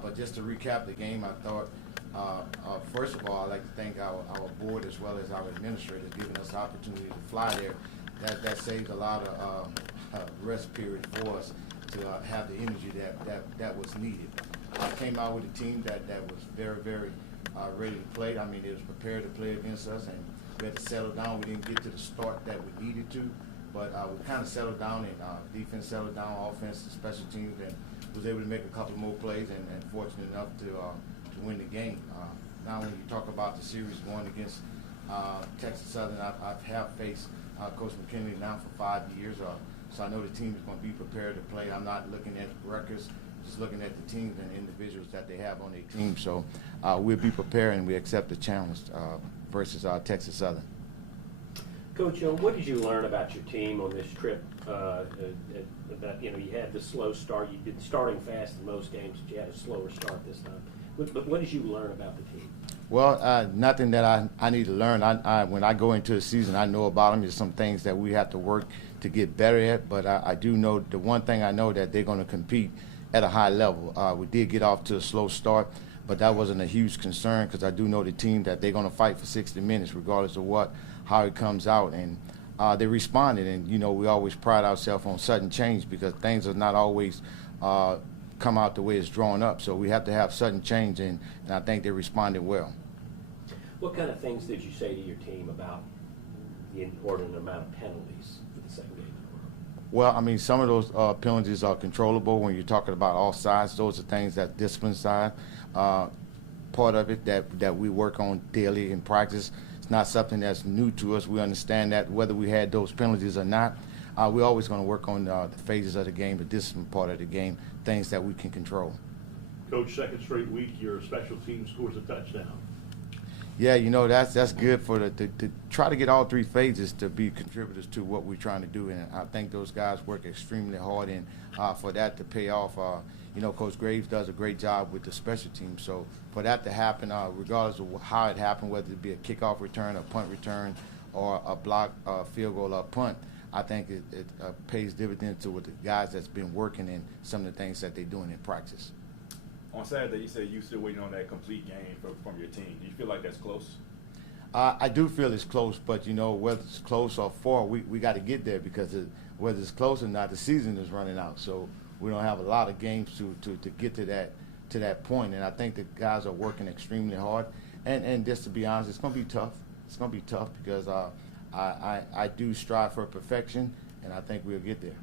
But just to recap the game, I thought, first of all, I'd like to thank our board as well as our administrators giving us the opportunity to fly there. That saved a lot of rest period for us to have the energy that was needed. I came out with a team that was very, very ready to play. I mean, it was prepared to play against us, and we had to settle down. We didn't get to the start that we needed to, but we kind of settled down, and defense settled down, offense, special teams, and was able to make a couple more plays, and fortunate enough to win the game. Now, when you talk about the series going against Texas Southern, I have faced Coach McKinley now for 5 years, so I know the team is going to be prepared to play. I'm not looking at records, just looking at the teams and individuals that they have on their team. So we'll be prepared, and we accept the challenge versus Texas Southern. Coach, what did you learn about your team on this trip? About, you had the slow start. You've been starting fast in most games, but you had a slower start this time. But what did you learn about the team? Well, nothing that I need to learn. When I go into the season, I know about them. There's some things that we have to work to get better at, but I do know the one thing I know that they're going to compete at a high level. We did get off to a slow start, but that wasn't a huge concern because I do know the team that they're going to fight for 60 minutes regardless of how it comes out. And they responded, and, we always pride ourselves on sudden change because things are not always come out the way it's drawn up. So we have to have sudden change, and I think they responded well. What kind of things did you say to your team about the inordinate amount of penalties for the second game in a row? Well, I mean, some of those penalties are controllable when you're talking about all sides. Those are things that discipline side, part of it that we work on daily in practice. It's not something that's new to us. We understand that whether we had those penalties or not, we're always going to work on the phases of the game, the discipline part of the game, things that we can control. Coach, second straight week, your special team scores a touchdown. Yeah, that's good for to try to get all three phases to be contributors to what we're trying to do, and I think those guys work extremely hard, and for that to pay off, Coach Graves does a great job with the special team. So for that to happen, regardless of how it happened, whether it be a kickoff return, a punt return, or a block, field goal, or punt, I think it pays dividends to what the guys that's been working in some of the things that they're doing in practice. On Saturday, you said you're still waiting on that complete game from your team. Do you feel like that's close? I do feel it's close, but, whether it's close or far, we got to get there because whether it's close or not, the season is running out. So we don't have a lot of games to get to that point, and I think the guys are working extremely hard. And just to be honest, it's going to be tough. It's going to be tough because I do strive for perfection, and I think we'll get there.